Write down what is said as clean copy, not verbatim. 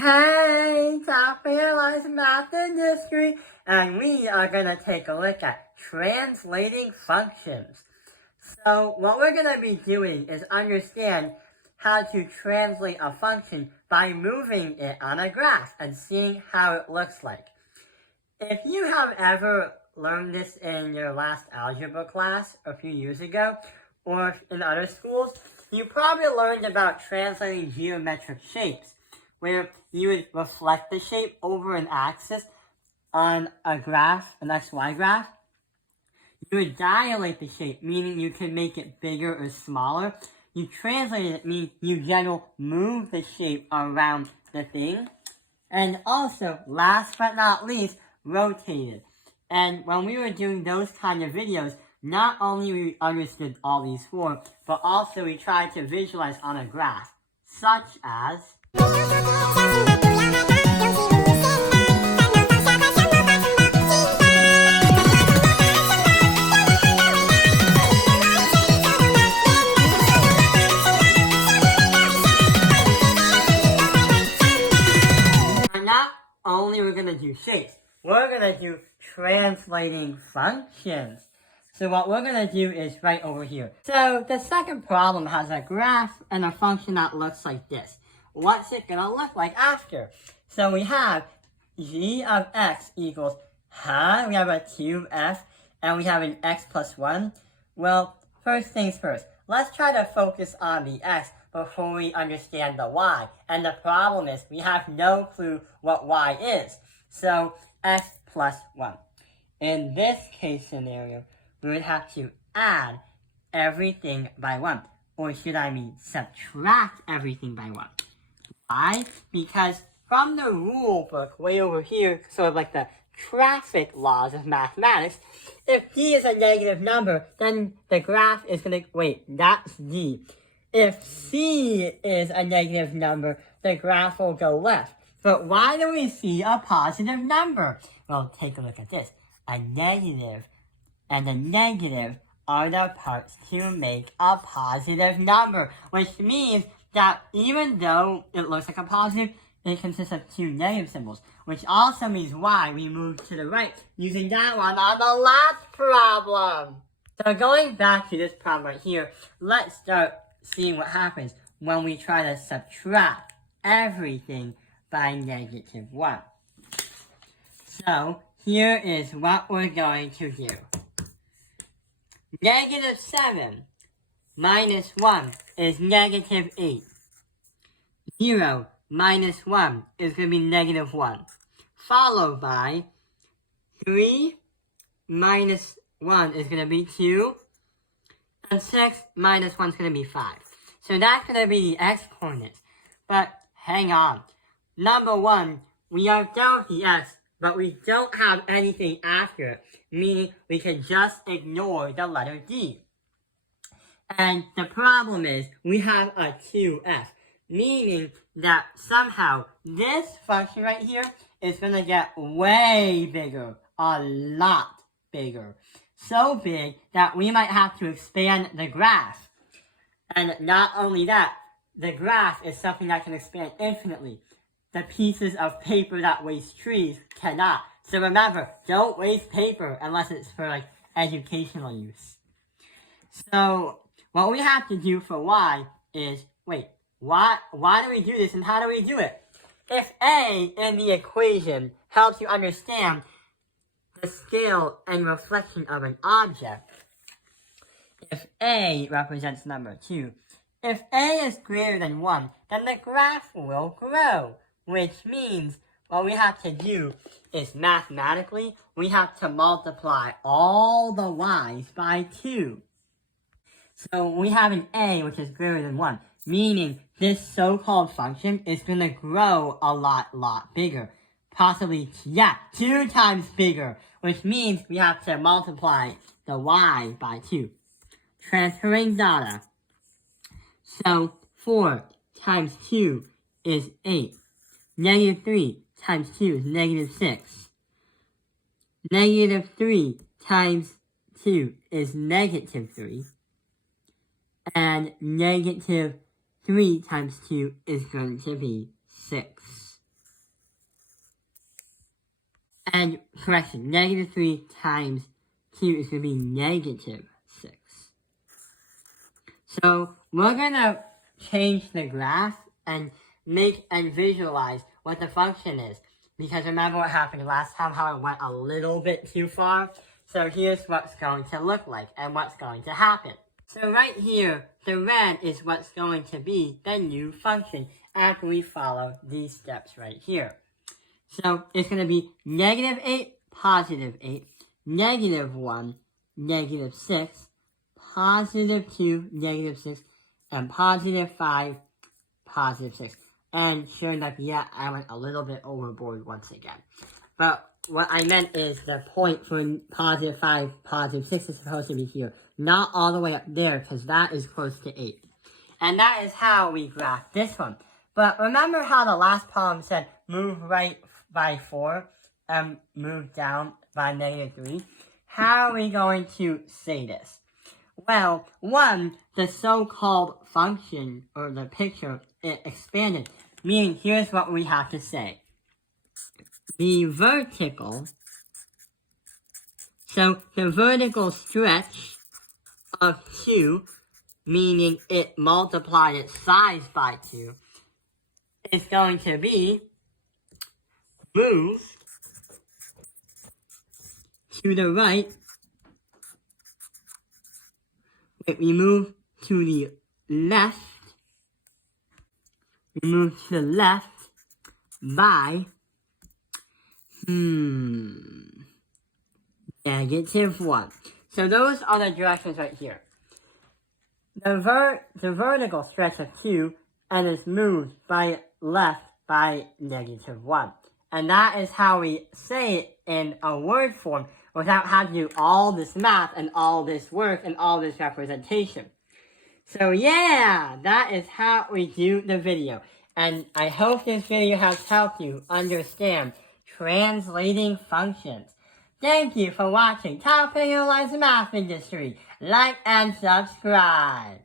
Hey, Top Realized Math Industry, and we are going to take a look at translating functions. So what we're going to be doing is understand how to translate a function by moving it on a graph and seeing how it looks like. If you have ever learned this in your last algebra class a few years ago, or in other schools, you probably learned about translating geometric shapes, where you would reflect the shape over an axis on a graph, an XY graph. You would dilate the shape, meaning you can make it bigger or smaller. You translate it, meaning you move the shape around the thing. And also, last but not least, rotate it. And when we were doing those kind of videos, not only we understood all these four, but also we tried to visualize on a graph, such as not only we're going to do shapes, we're going to do translating functions. So what we're going to do is right over here. So the second problem has a graph and a function that looks like this. What's it going to look like after? So we have g of x equals, we have a cube f, and we have an x plus 1. Well, first things first, let's try to focus on the x before we understand the y. And the problem is we have no clue what y is. So x plus 1. In this case scenario, we would have to add everything by 1. Or should I mean subtract everything by 1. Why? Because from the rule book way over here, sort of like the traffic laws of mathematics, if d is a negative number, then the graph is going to, wait, that's d. If c is a negative number, the graph will go left. But why do we see a positive number? Well, take a look at this. A negative and a negative are the parts to make a positive number, which means that even though it looks like a positive, it consists of two negative symbols, which also means why we move to the right, using that one on the last problem. So going back to this problem right here, let's start seeing what happens when we try to subtract everything by negative 1. So here is what we're going to do. Negative 7 minus 1 is negative 8. 0 minus 1 is going to be negative 1. Followed by 3 minus 1 is going to be 2. And 6 minus 1 is going to be 5. So that's going to be the x-coordinates. But hang on. Number 1, we are down the x, but we don't have anything after it, meaning we can just ignore the letter D. And the problem is we have a 2f, meaning that somehow this function right here is going to get way bigger, a lot bigger. So big that we might have to expand the graph. And not only that, the graph is something that can expand infinitely. The pieces of paper that waste trees cannot. So remember, don't waste paper unless it's for like educational use. So what we have to do for y is, why do we do this and how do we do it? If a in the equation helps you understand the scale and reflection of an object, if a represents number 2, if a is greater than 1, then the graph will grow, which means what we have to do is mathematically, we have to multiply all the y's by 2. So we have an a which is greater than 1, meaning this so-called function is going to grow a lot bigger. Possibly, 2 times bigger, which means we have to multiply the y by 2. Transferring data. So 4 times 2 is 8. Negative 3 times 2 is negative 6. Negative 3 times 2 is negative 3. And negative 3 times 2 is going to be 6. And correction, negative 3 times 2 is going to be negative 6. So we're going to change the graph and make and visualize what the function is. Because remember what happened last time, how I went a little bit too far? So here's what's going to look like and what's going to happen. So right here, the red is what's going to be the new function after we follow these steps right here. So it's going to be negative 8, positive 8, negative 1, negative 6, positive 2, negative 6, and positive 5, positive 6. And sure enough, yeah, I went a little bit overboard once again. But what I meant is the point for positive 5, positive 6 is supposed to be here. Not all the way up there, because that is close to 8. And that is how we graph this one. But remember how the last problem said move right by 4 and move down by negative 3? How are we going to say this? Well, one, the so-called function, or the picture, it expanded. Meaning, here's what we have to say. The vertical stretch of 2, meaning it multiplied its size by 2, is going to be moved to the right. We move to the left. We move to the left by negative 1. So those are the directions right here. The vertical stretch of 2 and is moved by left by negative 1. And that is how we say it in a word form without having to do all this math and all this work and all this representation. So yeah, that is how we do the video. And I hope this video has helped you understand translating functions. Thank you for watching Top of Your Life's Math Industry. Like and subscribe.